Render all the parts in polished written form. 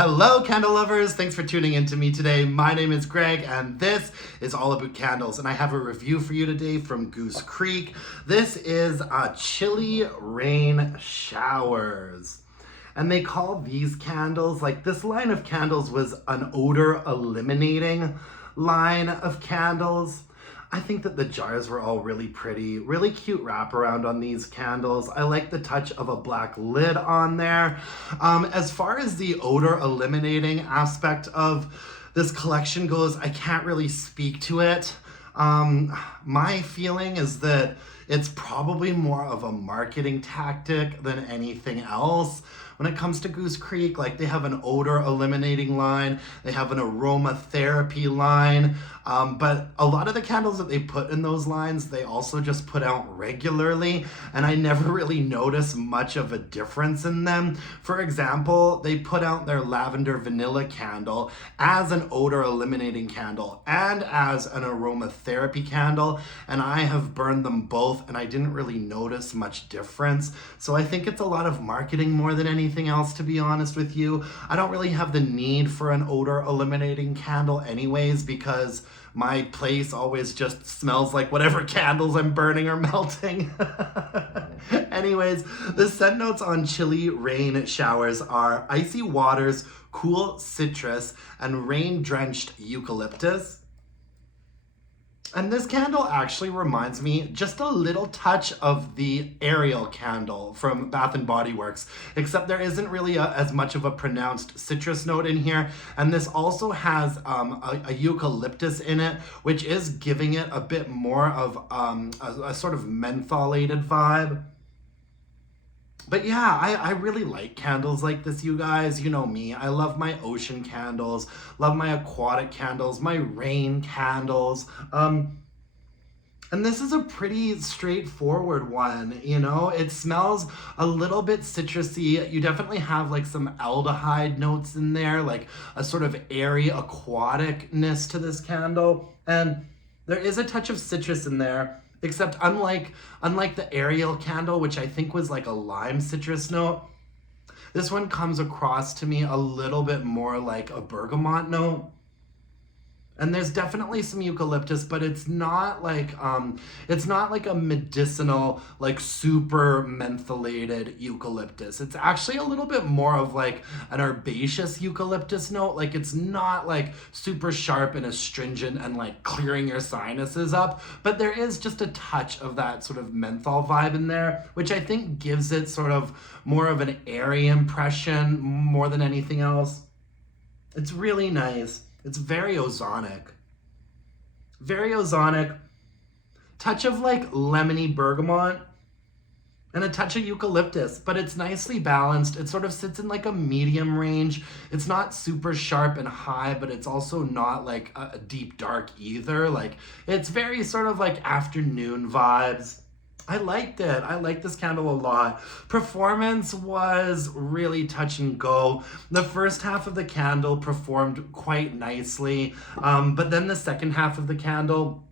Hello, candle lovers. Thanks for tuning in to me today. My name is Greg, and this is all about candles. And I have a review for you today from Goose Creek. This is chili rain showers. And they call these candles, like this line of candles was an odor eliminating line of candles. I think that the jars were all really pretty, really cute wraparound on these candles. I like the touch of a black lid on there. As far as the odor eliminating aspect of this collection goes, I can't really speak to it. My feeling is that it's probably more of a marketing tactic than anything else. When it comes to Goose Creek, like they have an odor eliminating line, they have an aromatherapy line, but a lot of the candles that they put in those lines, they also just put out regularly, and I never really notice much of a difference in them. For example, they put out their lavender vanilla candle as an odor eliminating candle and as an aromatherapy candle, and I have burned them both and I didn't really notice much difference. So I think it's a lot of marketing more than anything else, to be honest with you. I don't really have the need for an odor eliminating candle anyways, because my place always just smells like whatever candles I'm burning are melting. Anyways, the scent notes on chili rain showers are icy waters, cool citrus, and rain-drenched eucalyptus. And this candle actually reminds me just a little touch of the Ariel candle from Bath & Body Works, except there isn't really as much of a pronounced citrus note in here. And this also has a eucalyptus in it, which is giving it a bit more of a sort of mentholated vibe. But yeah, I really like candles like this, you guys. You know me. I love my ocean candles, love my aquatic candles, my rain candles. And this is a pretty straightforward one, you know? It smells a little bit citrusy. You definitely have like some aldehyde notes in there, like a sort of airy aquaticness to this candle. And there is a touch of citrus in there. Except unlike the Ariel candle, which I think was like a lime citrus note, this one comes across to me a little bit more like a bergamot note. And there's definitely some eucalyptus, but it's not like a medicinal, like super mentholated eucalyptus. It's actually a little bit more of like an herbaceous eucalyptus note. Like it's not like super sharp and astringent and like clearing your sinuses up, but there is just a touch of that sort of menthol vibe in there, which I think gives it sort of more of an airy impression more than anything else. It's really nice. It's very ozonic. Very ozonic. Touch of like lemony bergamot and a touch of eucalyptus, but it's nicely balanced. It sort of sits in like a medium range. It's not super sharp and high, but it's also not like a deep dark either. Like it's very sort of like afternoon vibes. I liked it. I liked this candle a lot. Performance was really touch and go. The first half of the candle performed quite nicely, but then the second half of the candle,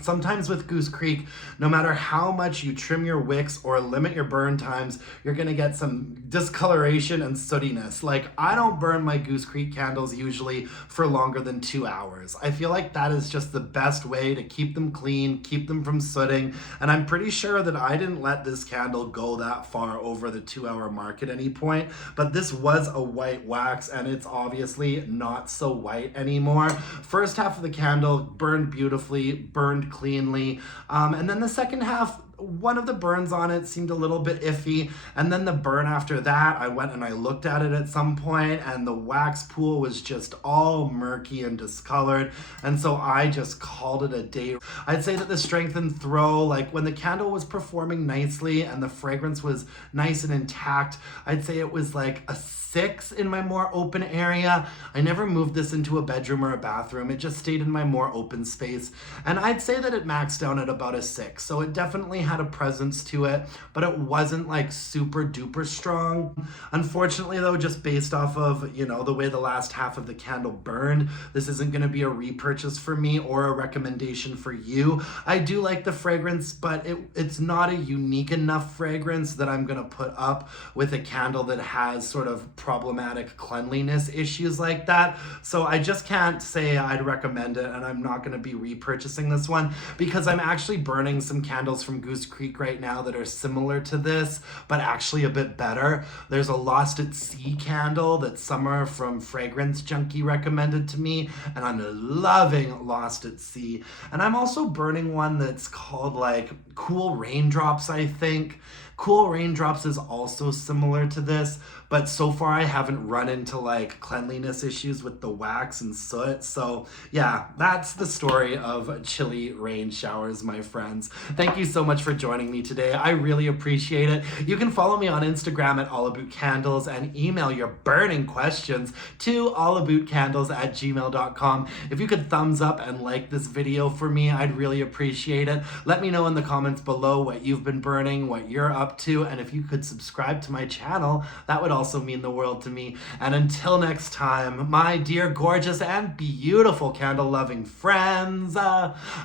sometimes with Goose Creek, no matter how much you trim your wicks or limit your burn times, you're gonna get some discoloration and sootiness. Like, I don't burn my Goose Creek candles usually for longer than 2 hours. I feel like that is just the best way to keep them clean, keep them from sooting, and I'm pretty sure that I didn't let this candle go that far over the 2-hour mark at any point, but this was a white wax, and it's obviously not so white anymore. First half of the candle burned beautifully, burned cleanly, and then the second half, one of the burns on it seemed a little bit iffy, and then the burn after that, I went and I looked at it at some point, and the wax pool was just all murky and discolored, and so I just called it a day. I'd say that the strength and throw, like when the candle was performing nicely and the fragrance was nice and intact, I'd say it was like a 6 in my more open area. I never moved this into a bedroom or a bathroom. It just stayed in my more open space, and I'd say that it maxed down at about a 6, so it definitely had a presence to it, but it wasn't like super duper strong. Unfortunately though, just based off of, you know, the way the last half of the candle burned, this isn't going to be a repurchase for me or a recommendation for you. I do like the fragrance, but it's not a unique enough fragrance that I'm going to put up with a candle that has sort of problematic cleanliness issues like that. So I just can't say I'd recommend it, and I'm not going to be repurchasing this one because I'm actually burning some candles from Goose Creek right now that are similar to this, but actually a bit better. There's a Lost at Sea candle that Summer from Fragrance Junkie recommended to me, and I'm loving Lost at Sea. And I'm also burning one that's called like Cool Raindrops, I think. Cool Raindrops is also similar to this, but so far I haven't run into like cleanliness issues with the wax and soot. So yeah, that's the story of chilly rain showers, my friends. Thank you so much for joining me today. I really appreciate it. You can follow me on Instagram at allaboutcandles and email your burning questions to allaboutcandles@gmail.com. If you could thumbs up and like this video for me, I'd really appreciate it. Let me know in the comments below what you've been burning, what you're up to, and if you could subscribe to my channel, that would also mean the world to me. And until next time, my dear gorgeous and beautiful candle loving friends,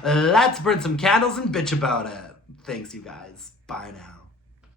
let's burn some candles and bitch about it. Thanks you guys. Bye now.